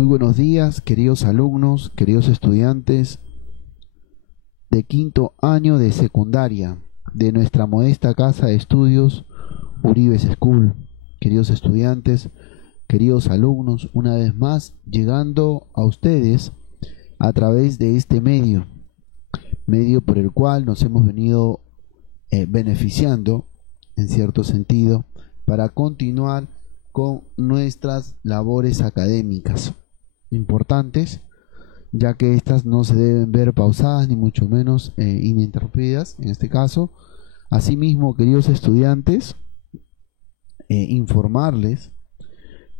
Muy buenos días, queridos alumnos, queridos estudiantes de quinto año de secundaria de nuestra modesta casa de estudios Uribe School. Queridos estudiantes, queridos alumnos, una vez más llegando a ustedes a través de este medio por el cual nos hemos venido beneficiando en cierto sentido para continuar con nuestras labores académicas importantes, ya que estas no se deben ver pausadas ni mucho menos ininterrumpidas en este caso. Asimismo, queridos estudiantes, informarles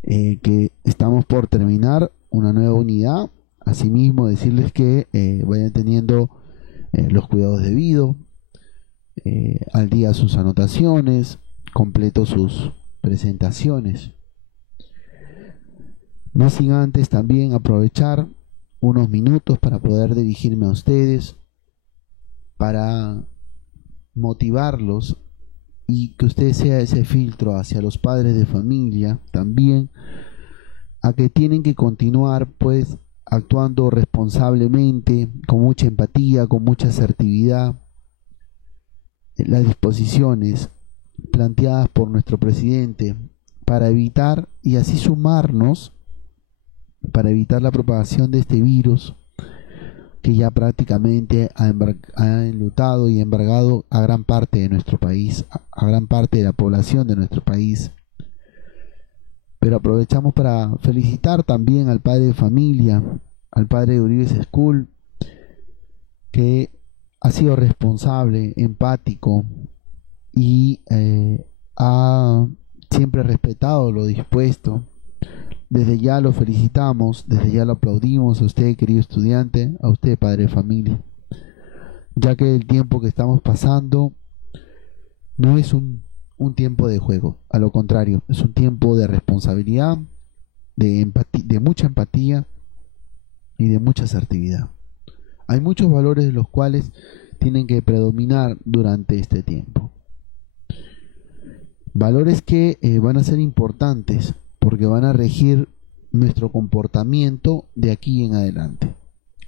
que estamos por terminar una nueva unidad. Asimismo, decirles que vayan teniendo los cuidados debidos, al día sus anotaciones, completo sus presentaciones. No sin antes también aprovechar unos minutos para poder dirigirme a ustedes, para motivarlos y que usted sea ese filtro hacia los padres de familia también, a que tienen que continuar pues actuando responsablemente, con mucha empatía, con mucha asertividad. Las disposiciones planteadas por nuestro presidente para evitar y así sumarnos para evitar la propagación de este virus que ya prácticamente ha enlutado y embargado a gran parte de nuestro país, a gran parte de la población de nuestro país. Pero aprovechamos para felicitar también al padre de familia, al padre de Uribe School, que ha sido responsable, empático y ha siempre respetado lo dispuesto. Desde ya lo felicitamos, desde ya lo aplaudimos a usted, querido estudiante, a usted, padre de familia, ya que el tiempo que estamos pasando no es un tiempo de juego, a lo contrario, es un tiempo de responsabilidad, de mucha empatía y de mucha asertividad. Hay muchos valores de los cuales tienen que predominar durante este tiempo. Valores que van a ser importantes porque van a regir nuestro comportamiento de aquí en adelante.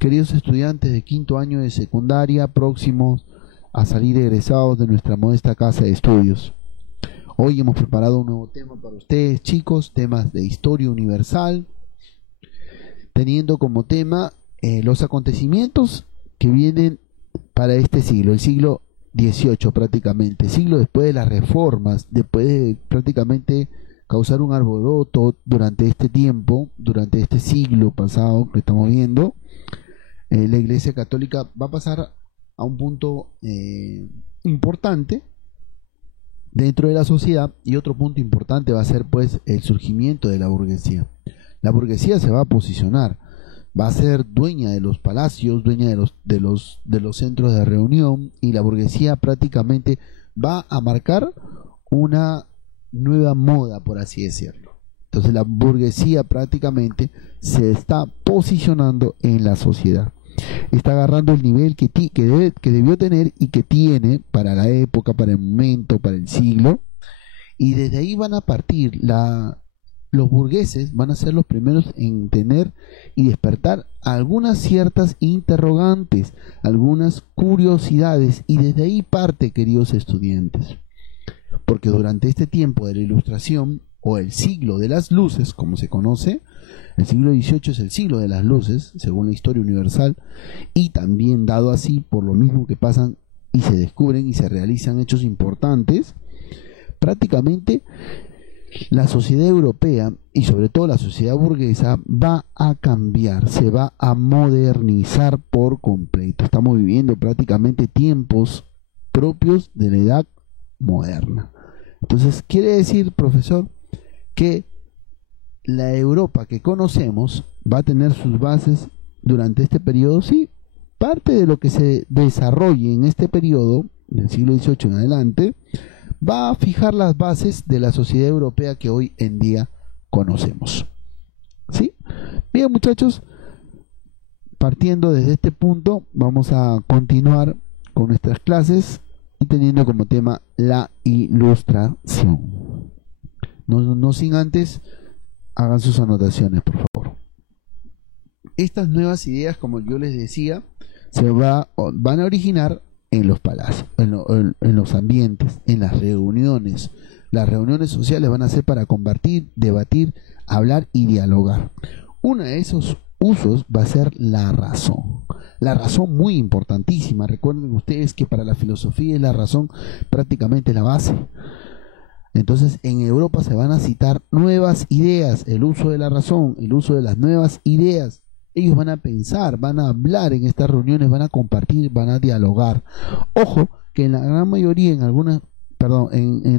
Queridos estudiantes de quinto año de secundaria, próximos a salir egresados de nuestra modesta casa de estudios, hoy hemos preparado un nuevo tema para ustedes, chicos, temas de historia universal, teniendo como tema los acontecimientos que vienen para este siglo, el siglo XVIII prácticamente, siglo después de las reformas, después de prácticamente causar un alboroto durante este tiempo, durante este siglo pasado que estamos viendo. La Iglesia Católica va a pasar a un punto importante dentro de la sociedad, y otro punto importante va a ser pues el surgimiento de la burguesía. La burguesía se va a posicionar, va a ser dueña de los palacios, dueña de los centros de reunión, y la burguesía prácticamente va a marcar una nueva moda, por así decirlo. Entonces la burguesía prácticamente se está posicionando en la sociedad, está agarrando el nivel que debió tener y que tiene para la época, para el momento, para el siglo, y desde ahí van a partir los burgueses van a ser los primeros en tener y despertar algunas ciertas interrogantes, algunas curiosidades, y desde ahí parte, queridos estudiantes, porque durante este tiempo de la Ilustración, o el siglo de las luces, como se conoce, el siglo XVIII es el siglo de las luces, según la historia universal, y también dado así por lo mismo que pasan y se descubren y se realizan hechos importantes, prácticamente la sociedad europea y sobre todo la sociedad burguesa va a cambiar, se va a modernizar por completo. Estamos viviendo prácticamente tiempos propios de la edad moderna. Entonces, quiere decir, profesor, que la Europa que conocemos va a tener sus bases durante este periodo. Sí, parte de lo que se desarrolle en este periodo, del siglo XVIII en adelante, va a fijar las bases de la sociedad europea que hoy en día conocemos. ¿Sí? Bien, muchachos, partiendo desde este punto, vamos a continuar con nuestras clases y teniendo como tema la ilustración. No sin antes hagan sus anotaciones, por favor. Estas nuevas ideas, como yo les decía, van a originar en los palacios, en los ambientes, en las reuniones. Las reuniones sociales van a ser para compartir, debatir, hablar y dialogar. Uno de esos usos va a ser la razón. La razón, muy importantísima. Recuerden ustedes que para la filosofía la razón prácticamente la base. Entonces en Europa se van a citar nuevas ideas, el uso de la razón, el uso de las nuevas ideas. Ellos van a pensar, van a hablar en estas reuniones, van a compartir, van a dialogar. Ojo, que en la gran mayoría, en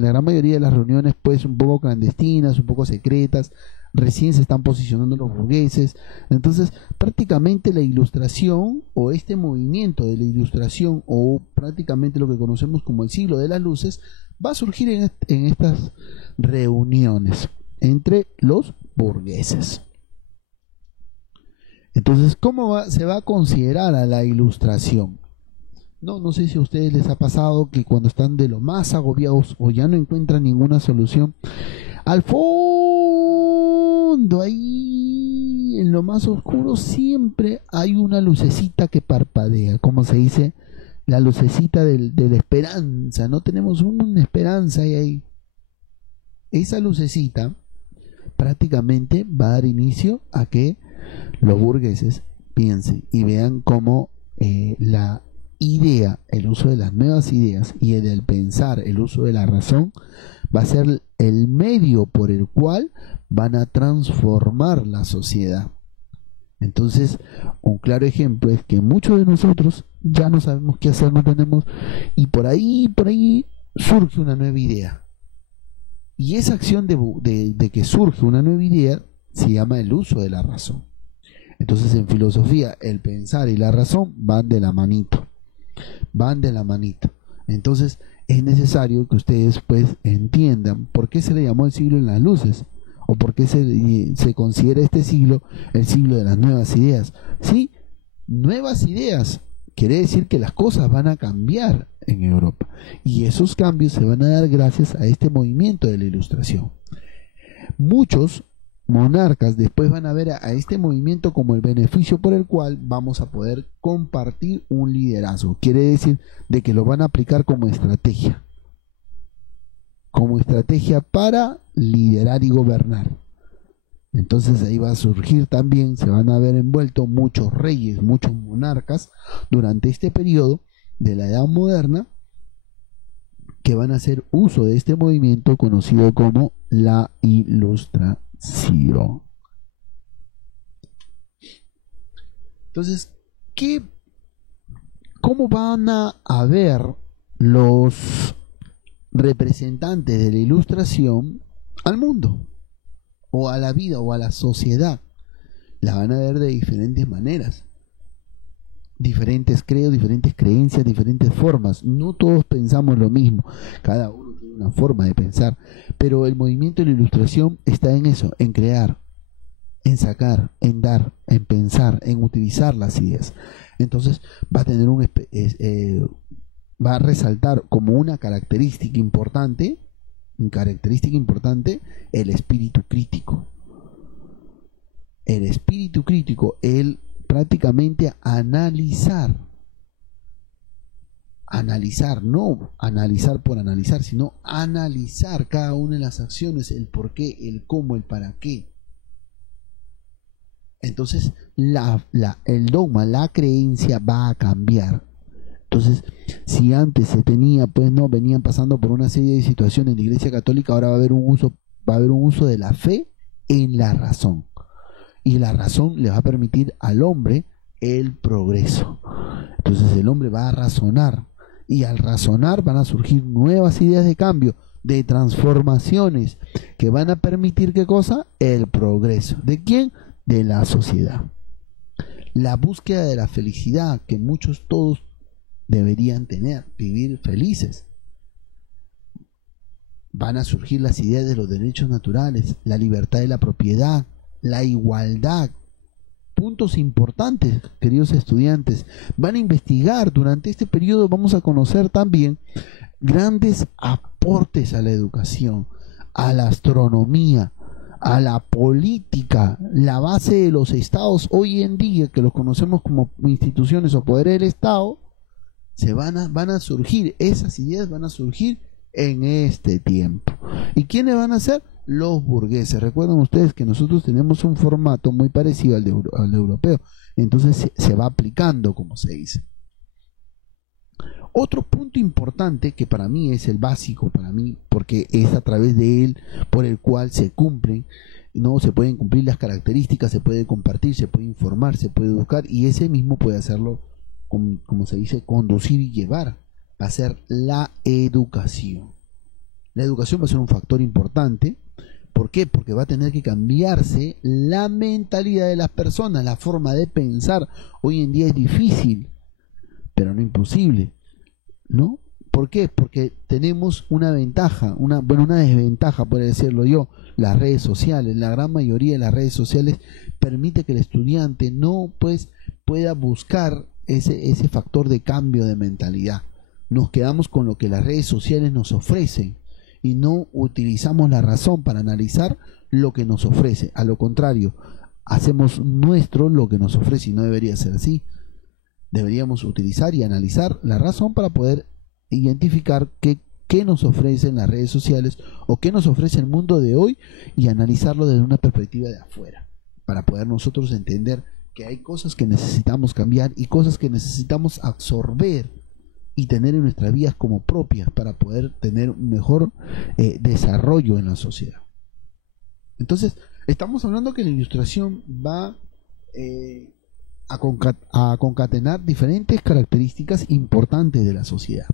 la gran mayoría de las reuniones, pues un poco clandestinas, un poco secretas, recién se están posicionando los burgueses. Entonces, prácticamente la ilustración, o este movimiento de la ilustración, o prácticamente lo que conocemos como el siglo de las luces, va a surgir en estas reuniones entre los burgueses. Entonces, ¿cómo se va a considerar a la ilustración? No sé si a ustedes les ha pasado que cuando están de lo más agobiados o ya no encuentran ninguna solución, al fondo, ahí en lo más oscuro, siempre hay una lucecita que parpadea, como se dice, la lucecita de la esperanza. No tenemos una esperanza ahí. Esa lucecita prácticamente va a dar inicio a que los burgueses piensen y vean cómo la idea, el uso de las nuevas ideas y el del pensar, el uso de la razón, va a ser el medio por el cual van a transformar la sociedad. Entonces, un claro ejemplo es que muchos de nosotros ya no sabemos qué hacer, no tenemos, y por ahí surge una nueva idea. Y esa acción de que surge una nueva idea se llama el uso de la razón. Entonces, en filosofía, el pensar y la razón van de la manito. Entonces, es necesario que ustedes pues entiendan por qué se le llamó el siglo de las luces, o por qué se considera este siglo el siglo de las nuevas ideas. Sí, nuevas ideas quiere decir que las cosas van a cambiar en Europa, y esos cambios se van a dar gracias a este movimiento de la ilustración. Muchos monarcas después van a ver a este movimiento como el beneficio por el cual vamos a poder compartir un liderazgo. Quiere decir de que lo van a aplicar como estrategia para liderar y gobernar. Entonces ahí va a surgir también, se van a ver envueltos muchos reyes, muchos monarcas durante este periodo de la Edad Moderna, que van a hacer uso de este movimiento conocido como la Ilustración. Entonces, ¿cómo van a ver los representantes de la Ilustración al mundo, o a la vida, o a la sociedad? La van a ver de diferentes maneras, diferentes credos, diferentes creencias, diferentes formas. No todos pensamos lo mismo, cada uno tiene una forma de pensar, pero el movimiento de la Ilustración está en eso, en crear, en sacar, en dar, en pensar, en utilizar las ideas. Entonces va a tener va a resaltar como una característica importante el espíritu crítico. El espíritu crítico, el prácticamente analizar, no analizar por analizar, sino analizar cada una de las acciones, el por qué, el cómo, el para qué. Entonces el dogma, la creencia va a cambiar. Entonces, si antes se tenía, pues no, venían pasando por una serie de situaciones en la Iglesia Católica, ahora va a haber un uso de la fe en la razón. Y la razón le va a permitir al hombre el progreso. Entonces el hombre va a razonar, y al razonar van a surgir nuevas ideas de cambio, de transformaciones, que van a permitir, ¿qué cosa? El progreso. ¿De quién? De la sociedad. La búsqueda de la felicidad que todos deberían tener, vivir felices. Van a surgir las ideas de los derechos naturales, la libertad de la propiedad, la igualdad. Puntos importantes, queridos estudiantes. Van a investigar durante este periodo, vamos a conocer también grandes aportes a la educación, a la astronomía, a la política, la base de los estados hoy en día, que los conocemos como instituciones o poderes del Estado, van a surgir, esas ideas van a surgir en este tiempo. ¿Y quiénes van a ser? Los burgueses. Recuerden ustedes que nosotros tenemos un formato muy parecido al europeo, entonces se va aplicando, como se dice. Otro punto importante que para mí es el básico, para mí, porque es a través de él por el cual se cumplen, no se pueden cumplir las características, se puede compartir, se puede informar, se puede educar, y ese mismo puede hacerlo, como se dice, conducir y llevar, va a ser la educación. La educación va a ser un factor importante. ¿Por qué? Porque va a tener que cambiarse la mentalidad de las personas, la forma de pensar. Hoy en día es difícil, pero no imposible, ¿no? ¿Por qué? Porque tenemos una ventaja, una desventaja, por decirlo yo, las redes sociales. La gran mayoría de las redes sociales permite que el estudiante no pueda buscar ese factor de cambio de mentalidad. Nos quedamos con lo que las redes sociales nos ofrecen y no utilizamos la razón para analizar lo que nos ofrece. A lo contrario, hacemos nuestro lo que nos ofrece, y no debería ser así. Deberíamos utilizar y analizar la razón para poder identificar qué nos ofrecen las redes sociales o qué nos ofrece el mundo de hoy, y analizarlo desde una perspectiva de afuera, para poder nosotros entender que hay cosas que necesitamos cambiar y cosas que necesitamos absorber y tener en nuestras vidas como propias para poder tener un mejor desarrollo en la sociedad. Entonces, estamos hablando que la ilustración va a concatenar diferentes características importantes de la sociedad.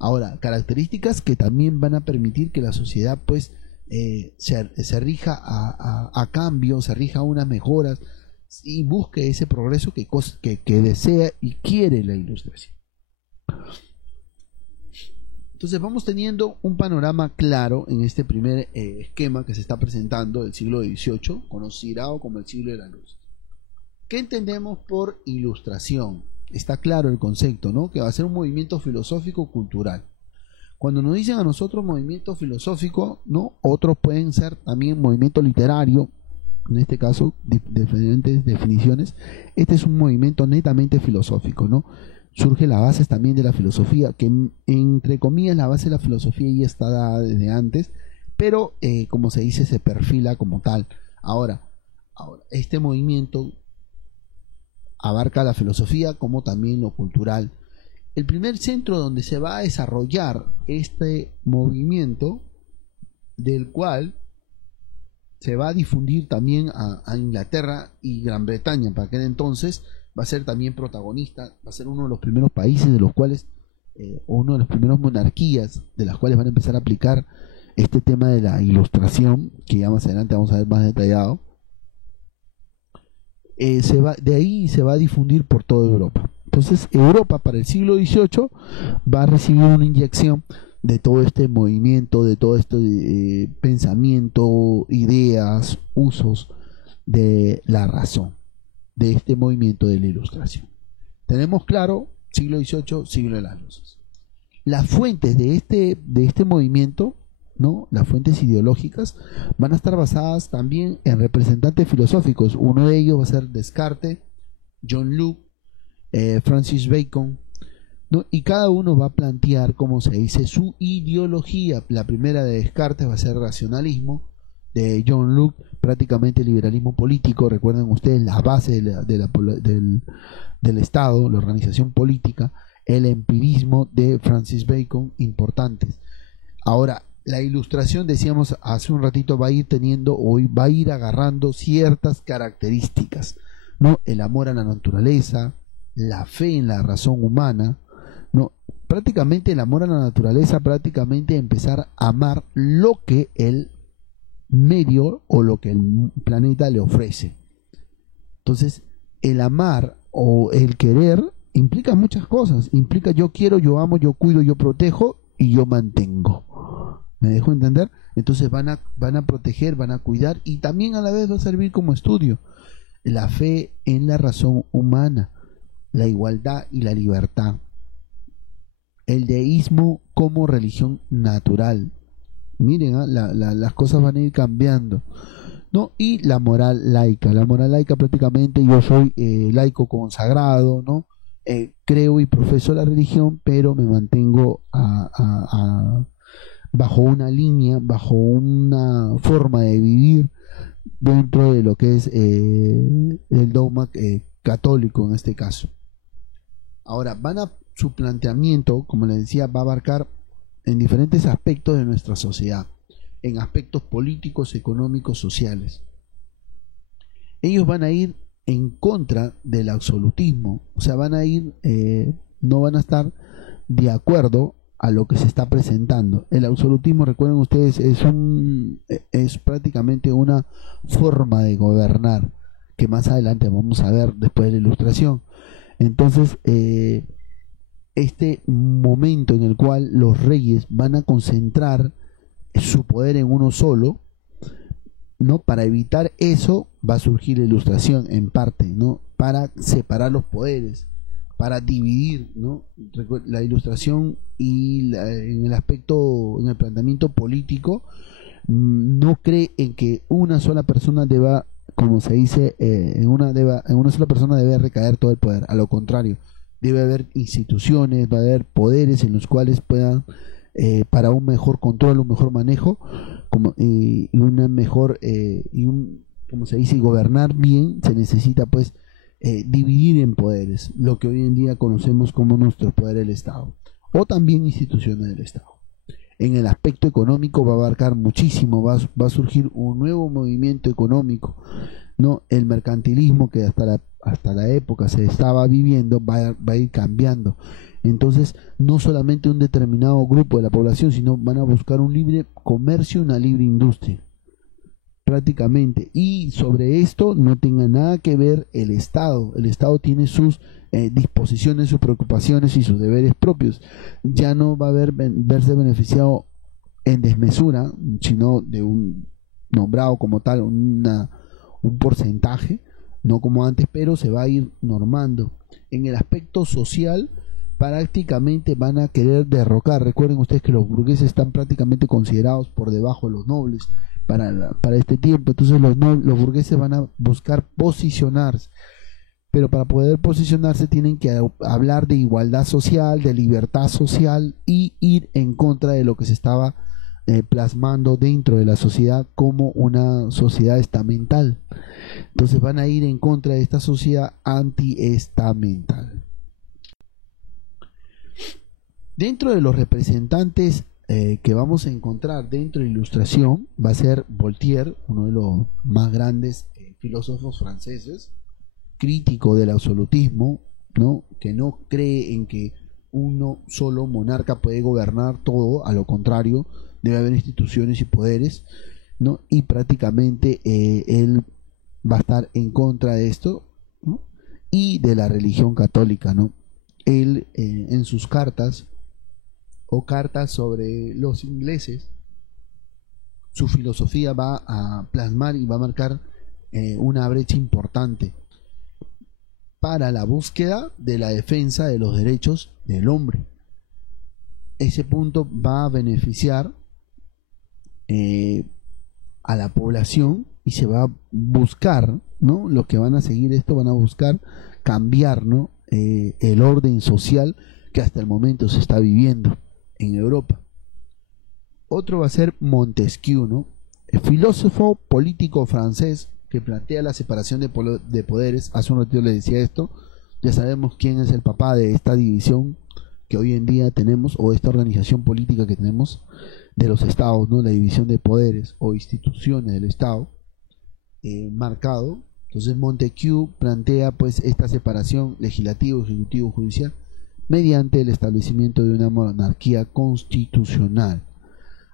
Ahora, características que también van a permitir que la sociedad se rija a cambio, se rija a unas mejoras y busque ese progreso que desea y quiere la ilustración. Entonces vamos teniendo un panorama claro en este primer esquema que se está presentando del siglo XVIII, considerado como el siglo de la luz. ¿Qué entendemos por ilustración? Está claro el concepto, ¿no? Que va a ser un movimiento filosófico-cultural. Cuando nos dicen a nosotros movimiento filosófico, ¿no? Otros pueden ser también movimiento literario, en este caso, diferentes definiciones. Este es un movimiento netamente filosófico, ¿no? Surge la base también de la filosofía, que entre comillas la base de la filosofía ya está dada desde antes, pero como se dice, se perfila como tal. Ahora, este movimiento abarca la filosofía como también lo cultural. El primer centro donde se va a desarrollar este movimiento, del cual se va a difundir también a Inglaterra y Gran Bretaña, para aquel entonces va a ser también protagonista, va a ser uno de los primeros países de los cuales, uno de los primeros monarquías de las cuales van a empezar a aplicar este tema de la ilustración, que ya más adelante vamos a ver más detallado. De ahí se va a difundir por toda Europa. Entonces Europa para el siglo XVIII va a recibir una inyección de todo este movimiento, de todo este pensamiento, ideas, usos de la razón, de este movimiento de la ilustración. Tenemos claro, siglo XVIII, siglo de las luces. Las fuentes de este movimiento, ¿no? Las fuentes ideológicas van a estar basadas también en representantes filosóficos. Uno de ellos va a ser Descartes, John Locke, Francis Bacon, ¿no? Y cada uno va a plantear, como se dice, su ideología. La primera de Descartes va a ser racionalismo, de John Locke prácticamente liberalismo político. Recuerden ustedes las bases del Estado, la organización política, el empirismo de Francis Bacon, importantes. Ahora, la ilustración, decíamos hace un ratito, va a ir agarrando ciertas características, ¿no? El amor a la naturaleza, la fe en la razón humana, ¿no? Prácticamente el amor a la naturaleza, prácticamente empezar a amar lo que el medio o lo que el planeta le ofrece. Entonces, el amar o el querer implica muchas cosas. Implica yo quiero, yo amo, yo cuido, yo protejo y yo mantengo. ¿Me dejo entender? Entonces van a proteger, van a cuidar, y también a la vez va a servir como estudio. La fe en la razón humana, la igualdad y la libertad. El deísmo como religión natural. Miren, las cosas van a ir cambiando. ¿no? Y la moral laica. La moral laica prácticamente yo soy laico consagrado, ¿no? Creo y profeso la religión, pero me mantengo bajo una línea, bajo una forma de vivir dentro de lo que es el dogma católico en este caso. Ahora, su planteamiento, como les decía, va a abarcar en diferentes aspectos de nuestra sociedad, en aspectos políticos, económicos, sociales. Ellos van a ir en contra del absolutismo, o sea, van a ir, no van a estar de acuerdo a lo que se está presentando. El absolutismo, recuerden ustedes, es prácticamente una forma de gobernar que más adelante vamos a ver después de la ilustración. Entonces, este momento en el cual los reyes van a concentrar su poder en uno solo, ¿no? Para evitar eso va a surgir la ilustración en parte, ¿no? Para separar los poderes, para dividir, ¿no? La ilustración y en el aspecto, en el planteamiento político, no cree en que una sola persona deba, como se dice, en una sola persona debe recaer todo el poder. A lo contrario, debe haber instituciones, va a haber poderes en los cuales puedan, para un mejor control, un mejor manejo, y una mejor, como se dice, gobernar bien, se necesita pues dividir en poderes, lo que hoy en día conocemos como nuestro poder del Estado, o también instituciones del Estado. En el aspecto económico va a abarcar muchísimo, va a surgir un nuevo movimiento económico, ¿no? El mercantilismo que hasta la época se estaba viviendo va a ir cambiando. Entonces, no solamente un determinado grupo de la población, sino van a buscar un libre comercio, una libre industria, prácticamente. Y sobre esto no tenga nada que ver el Estado. El Estado tiene sus disposiciones, sus preocupaciones y sus deberes propios. Ya no va a verse beneficiado en desmesura, sino de un nombrado como tal, un porcentaje, no como antes, pero se va a ir normando. En el aspecto social, prácticamente van a querer derrocar. Recuerden ustedes que los burgueses están prácticamente considerados por debajo de los nobles para este tiempo. Entonces los burgueses van a buscar posicionarse, pero para poder posicionarse tienen que hablar de igualdad social, de libertad social, y ir en contra de lo que se estaba plasmando dentro de la sociedad como una sociedad estamental. Entonces van a ir en contra de esta sociedad antiestamental. Dentro de los representantes que vamos a encontrar dentro de la ilustración va a ser Voltaire, uno de los más grandes filósofos franceses, crítico del absolutismo, ¿no? Que no cree en que uno solo monarca puede gobernar todo, a lo contrario, debe haber instituciones y poderes, ¿no? Y prácticamente él va a estar en contra de esto, ¿no? Y de la religión católica, ¿no? Él en sus cartas o cartas sobre los ingleses, su filosofía va a plasmar y va a marcar una brecha importante para la búsqueda de la defensa de los derechos del hombre. Ese punto va a beneficiar a la población y se va a buscar, ¿no? Los que van a seguir esto van a buscar cambiar, ¿no? El orden social que hasta el momento se está viviendo en Europa. Otro va a ser Montesquieu, ¿no? El filósofo político francés que plantea la separación de poderes. Hace un ratito le decía esto. Ya sabemos quién es el papá de esta división que hoy en día tenemos, o esta organización política que tenemos de los estados, ¿no? La división de poderes o instituciones del estado marcado. Entonces Montesquieu plantea pues esta separación legislativo, ejecutivo, judicial mediante el establecimiento de una monarquía constitucional.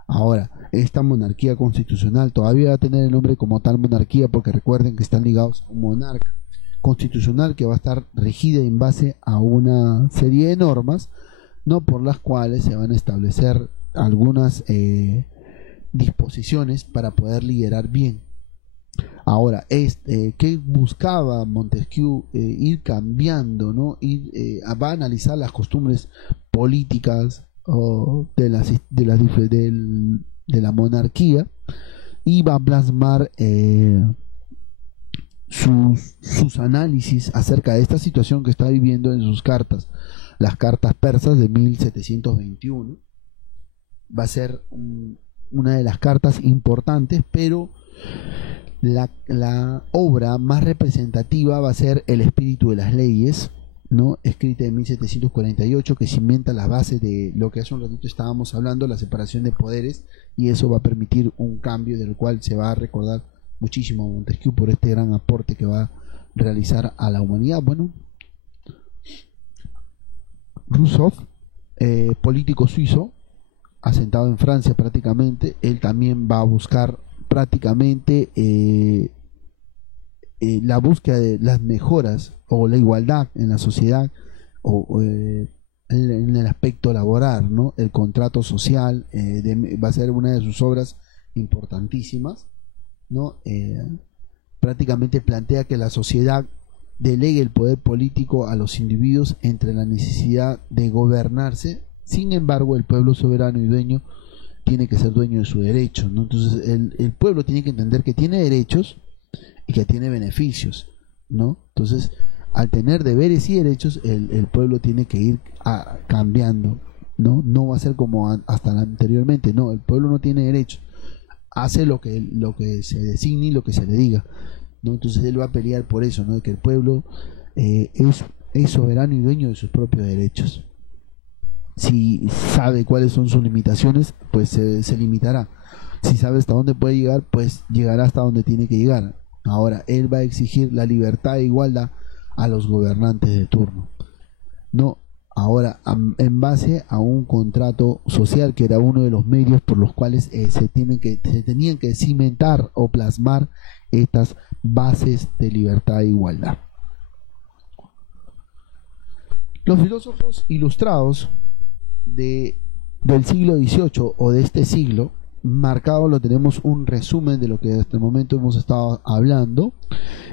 Ahora, esta monarquía constitucional todavía va a tener el nombre como tal monarquía, porque recuerden que están ligados a un monarca constitucional que va a estar regida en base a una serie de normas, no por las cuales se van a establecer algunas disposiciones para poder liderar bien. Ahora, ¿qué buscaba Montesquieu? Ir cambiando, ¿no? Va a analizar las costumbres políticas de la monarquía, y va a plasmar sus análisis acerca de esta situación que está viviendo en sus cartas, las cartas persas de 1721. Va a ser una de las cartas importantes, pero la obra más representativa va a ser El espíritu de las leyes, ¿no? Escrita en 1748, que cimenta las bases de lo que hace un ratito estábamos hablando, la separación de poderes, y eso va a permitir un cambio del cual se va a recordar muchísimo a Montesquieu por este gran aporte que va a realizar a la humanidad. Bueno, Rousseau, político suizo, asentado en Francia prácticamente, él también va a buscar prácticamente la búsqueda de las mejoras o la igualdad en la sociedad, en el aspecto laboral, ¿no? El contrato social va a ser una de sus obras importantísimas, ¿no? Prácticamente plantea que la sociedad delegue el poder político a los individuos entre la necesidad de gobernarse. Sin embargo, el pueblo soberano y dueño tiene que ser dueño de sus derechos, ¿no? Entonces el pueblo tiene que entender que tiene derechos y que tiene beneficios, ¿no? Entonces, al tener deberes y derechos, el pueblo tiene que ir cambiando, ¿no? No va a ser como hasta anteriormente, no, el pueblo no tiene derechos, hace lo que se designe y lo que se le diga, ¿no? Entonces él va a pelear por eso, ¿no? De que el pueblo es soberano y dueño de sus propios derechos. Si sabe cuáles son sus limitaciones, pues se limitará. Si sabe hasta dónde puede llegar, pues llegará hasta donde tiene que llegar. Ahora, él va a exigir la libertad e igualdad a los gobernantes de turno. No, ahora, en base a un contrato social que era uno de los medios por los cuales se tenían que cimentar o plasmar estas bases de libertad e igualdad. Los filósofos ilustrados del siglo XVIII o de este siglo, marcado lo tenemos un resumen de lo que hasta el momento hemos estado hablando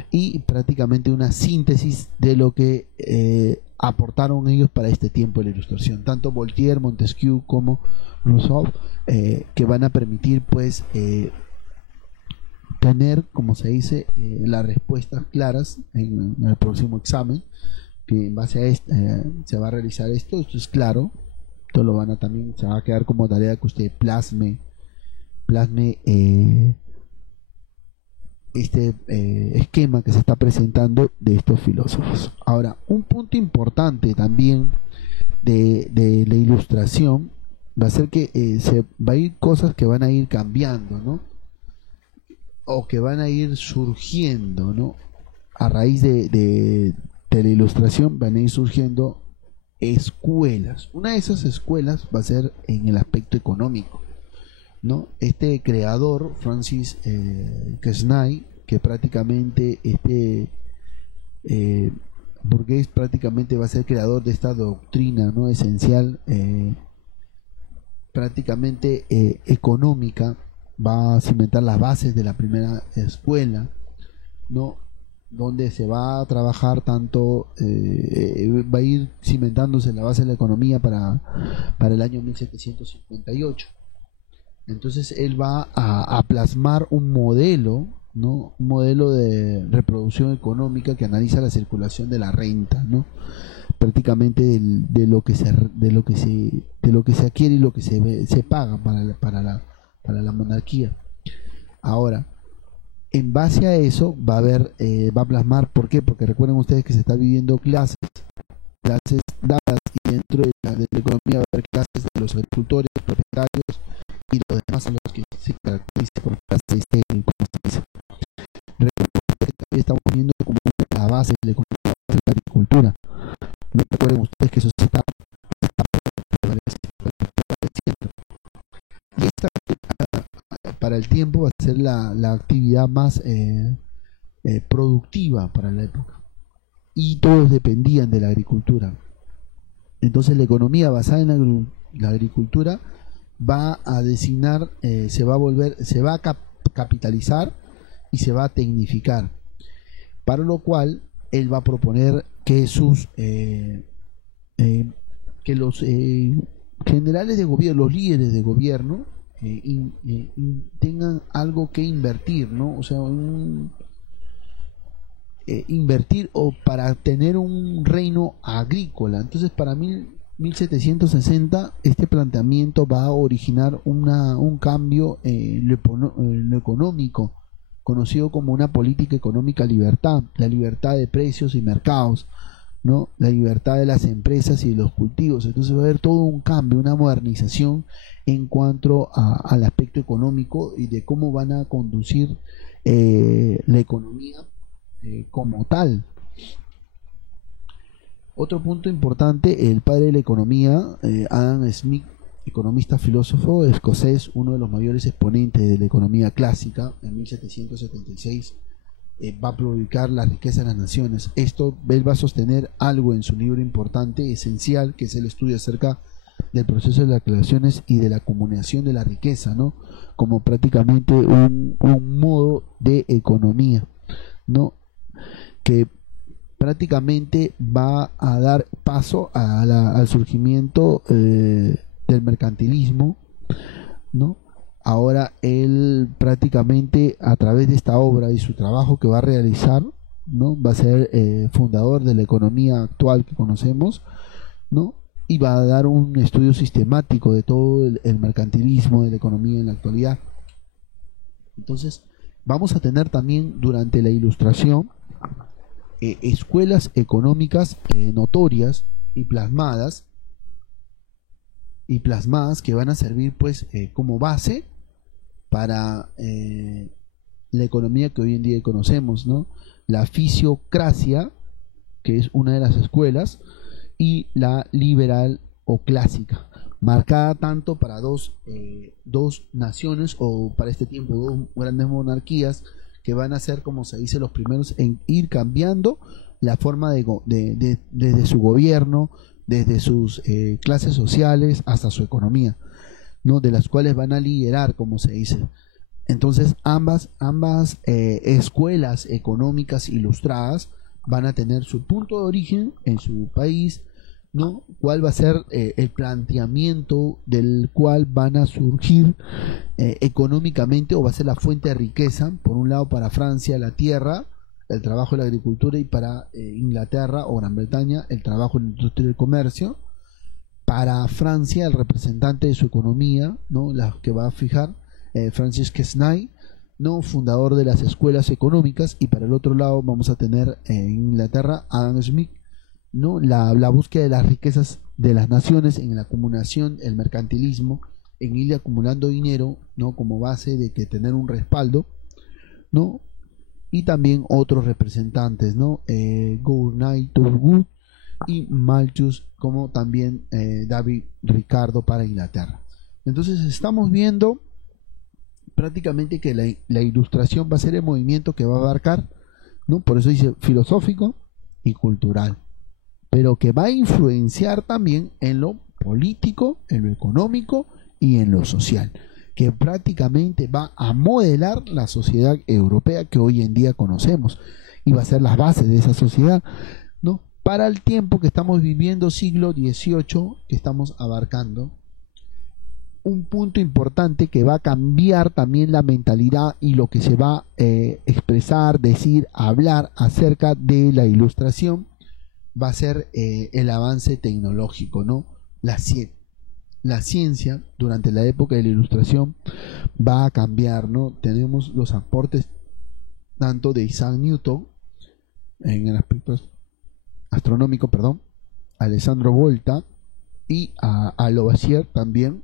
y prácticamente una síntesis de lo que aportaron ellos para este tiempo de la ilustración, tanto Voltaire, Montesquieu como Rousseau, que van a permitir pues tener, como se dice, las respuestas claras en el próximo examen, que en base a esto se va a realizar esto es claro. Esto lo van a también, se va a quedar como tarea que usted plasme este esquema que se está presentando de estos filósofos. Ahora, un punto importante también de la ilustración va a ser que se va a ir cosas que van a ir cambiando, ¿no? O que van a ir surgiendo, ¿no? A raíz de la ilustración van a ir surgiendo escuelas. Una de esas escuelas va a ser en el aspecto económico, ¿no? Este creador, Francis Quesnay, que prácticamente burgués, prácticamente va a ser creador de esta doctrina, ¿no? Esencial, prácticamente económica, va a cimentar las bases de la primera escuela, ¿no? Donde se va a trabajar tanto, va a ir cimentándose la base de la economía para el año 1758. Entonces él va a plasmar un modelo, ¿no? Un modelo de reproducción económica que analiza la circulación de la renta, ¿no? Prácticamente de lo que se adquiere y lo que se paga para la monarquía. Ahora, en base a eso va a plasmar, ¿por qué? Porque recuerden ustedes que se está viviendo clases dadas, y dentro de la economía va a haber clases de los agricultores, propietarios y los demás a los que se caracterizan por clases técnicas. Estamos viendo como la base de la economía, la agricultura. No recuerden ustedes que eso se está prevaleciendo. Y esta para el tiempo va a ser la actividad más productiva para la época, y todos dependían de la agricultura. Entonces la economía basada en la agricultura va a designar, se va a capitalizar y se va a tecnificar, para lo cual él va a proponer que que los generales de gobierno, los líderes de gobierno, tengan algo que invertir, ¿no? O sea, invertir o para tener un reino agrícola. Entonces, para 1760 este planteamiento va a originar un cambio en lo económico, conocido como una política económica libertad, la libertad de precios y mercados, ¿no? La libertad de las empresas y de los cultivos. Entonces va a haber todo un cambio, una modernización en cuanto al aspecto económico y de cómo van a conducir la economía como tal. Otro punto importante, el padre de la economía, Adam Smith, economista filósofo escocés, uno de los mayores exponentes de la economía clásica, en 1776 va a publicar La riqueza de las naciones. Esto él va a sostener algo en su libro importante, esencial, que es el estudio acerca del proceso de las relaciones y de la acumulación de la riqueza, ¿no? Como prácticamente un modo de economía, ¿no? Que prácticamente va a dar paso al surgimiento del mercantilismo, ¿no? Ahora él prácticamente a través de esta obra y su trabajo que va a realizar, ¿no? Va a ser fundador de la economía actual que conocemos, ¿no? Y va a dar un estudio sistemático de todo el mercantilismo de la economía en la actualidad. Entonces vamos a tener también durante la Ilustración escuelas económicas notorias y plasmadas que van a servir pues como base para la economía que hoy en día conocemos, ¿no? La fisiocracia, que es una de las escuelas, y la liberal o clásica, marcada tanto para dos naciones, o para este tiempo dos grandes monarquías que van a ser, como se dice, los primeros en ir cambiando la forma desde su gobierno, desde sus clases sociales hasta su economía, ¿no? De las cuales van a liderar, como se dice. Entonces ambas escuelas económicas ilustradas van a tener su punto de origen en su país, ¿no? ¿Cuál va a ser el planteamiento del cual van a surgir económicamente, o va a ser la fuente de riqueza? Por un lado, para Francia, la tierra, el trabajo y la agricultura, y para Inglaterra o Gran Bretaña, el trabajo, la industria y el comercio. Para Francia, el representante de su economía, ¿no? La que va a fijar Francis Quesnay, ¿no? Fundador de las escuelas económicas. Y para el otro lado vamos a tener en Inglaterra Adam Smith, ¿no? La búsqueda de las riquezas de las naciones en la acumulación, el mercantilismo, en ir acumulando dinero, ¿no? Como base de que tener un respaldo, ¿no? Y también otros representantes, ¿no? Gournay Thurgood y Malthus, como también David Ricardo para Inglaterra. Entonces estamos viendo prácticamente que la Ilustración va a ser el movimiento que va a abarcar, ¿no? Por eso dice filosófico y cultural, pero que va a influenciar también en lo político, en lo económico y en lo social, que prácticamente va a modelar la sociedad europea que hoy en día conocemos, y va a ser las bases de esa sociedad, ¿no? Para el tiempo que estamos viviendo, siglo XVIII, que estamos abarcando. Un punto importante que va a cambiar también la mentalidad y lo que se va a expresar, decir, hablar acerca de la Ilustración, va a ser el avance tecnológico, ¿no? La ciencia durante la época de la Ilustración va a cambiar, ¿no? Tenemos los aportes tanto de Isaac Newton en el aspecto astronómico, perdón, Alessandro Volta y a Lavoisier también.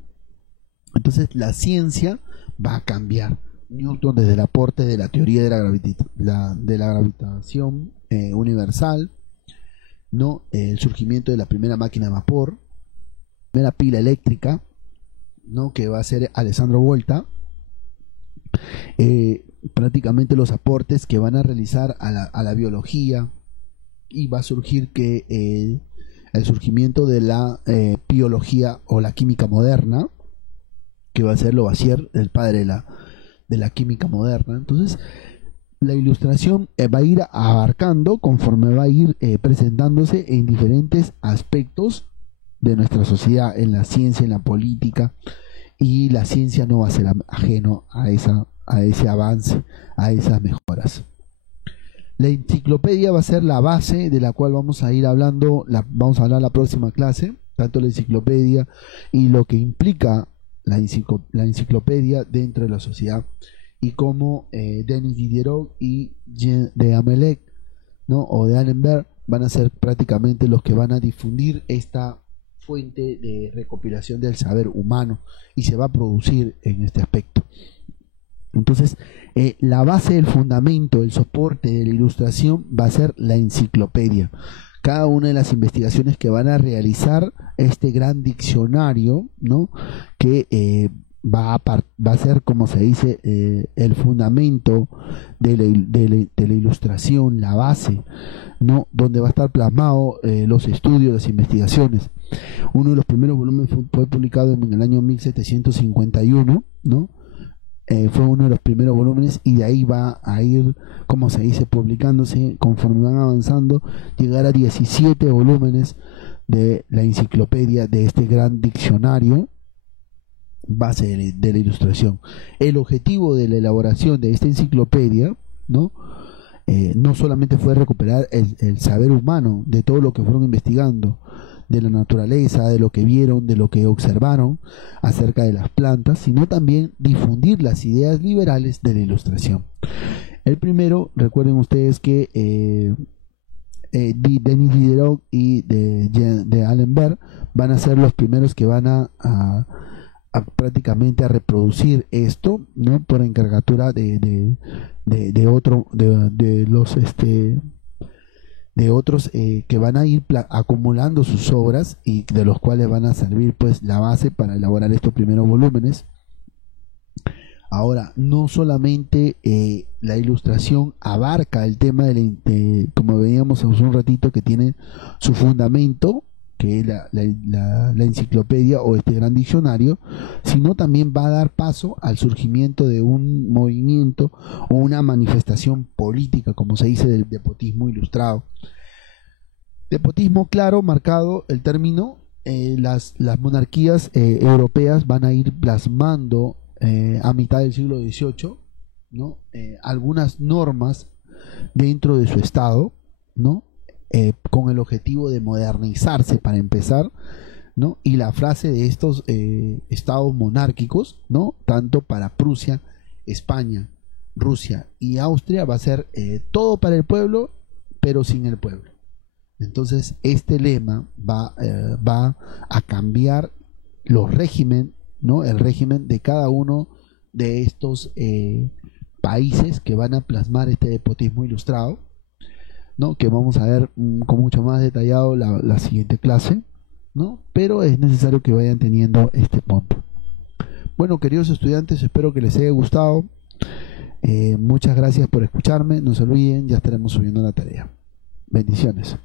Entonces la ciencia va a cambiar. Newton desde el aporte de la teoría de la gravitación universal, ¿no? El surgimiento de la primera máquina de vapor, primera pila eléctrica, ¿no? Que va a ser Alessandro Volta. Prácticamente los aportes que van a realizar a la biología, y va a surgir que el surgimiento de la biología o la química moderna, que va a ser Lavoisier, el padre de la química moderna. Entonces la Ilustración va a ir abarcando conforme va a ir presentándose en diferentes aspectos de nuestra sociedad, en la ciencia, en la política, y la ciencia no va a ser ajeno a ese avance, a esas mejoras. La enciclopedia va a ser la base de la cual vamos a ir hablando, vamos a hablar la próxima clase, tanto la enciclopedia y lo que implica la enciclopedia dentro de la sociedad, y cómo Denis Diderot y Jean de Amelec, ¿no?, o de Allenberg van a ser prácticamente los que van a difundir esta fuente de recopilación del saber humano, y se va a producir en este aspecto. Entonces, la base, el fundamento, el soporte de la ilustración va a ser la enciclopedia. Cada una de las investigaciones que van a realizar este gran diccionario, ¿no?, que va a ser, como se dice, el fundamento de la ilustración, la base, ¿no?, donde va a estar plasmado los estudios, las investigaciones. Uno de los primeros volúmenes fue publicado en el año 1751, ¿no? Fue uno de los primeros volúmenes, y de ahí va a ir, como se dice, publicándose conforme van avanzando, llegar a 17 volúmenes de la enciclopedia, de este gran diccionario base de la ilustración. El objetivo de la elaboración de esta enciclopedia, ¿no?, no solamente fue recuperar el saber humano de todo lo que fueron investigando, de la naturaleza, de lo que vieron, de lo que observaron acerca de las plantas, sino también difundir las ideas liberales de la ilustración. El primero, recuerden ustedes que Denis Diderot y de Allenberg van a ser los primeros que van a prácticamente a reproducir esto, ¿no?, por encargatura de otros que van a ir acumulando sus obras, y de los cuales van a servir pues la base para elaborar estos primeros volúmenes. Ahora, no solamente la ilustración abarca el tema como veíamos hace un ratito, que tiene su fundamento, que es la enciclopedia o este gran diccionario, sino también va a dar paso al surgimiento de un movimiento o una manifestación política, como se dice, del despotismo ilustrado. Despotismo, claro, marcado el término, las monarquías europeas van a ir plasmando a mitad del siglo XVIII, ¿no?, algunas normas dentro de su estado, ¿no?, con el objetivo de modernizarse para empezar, ¿no?, y la frase de estos estados monárquicos, ¿no?, tanto para Prusia, España, Rusia y Austria, va a ser todo para el pueblo, pero sin el pueblo. Entonces, este lema va a cambiar los régimen, ¿no?, el régimen de cada uno de estos países que van a plasmar este despotismo ilustrado, ¿no?, que vamos a ver con mucho más detallado la siguiente clase, ¿no?, pero es necesario que vayan teniendo este punto. Bueno, queridos estudiantes, espero que les haya gustado. Muchas gracias por escucharme. No se olviden, ya estaremos subiendo la tarea. Bendiciones.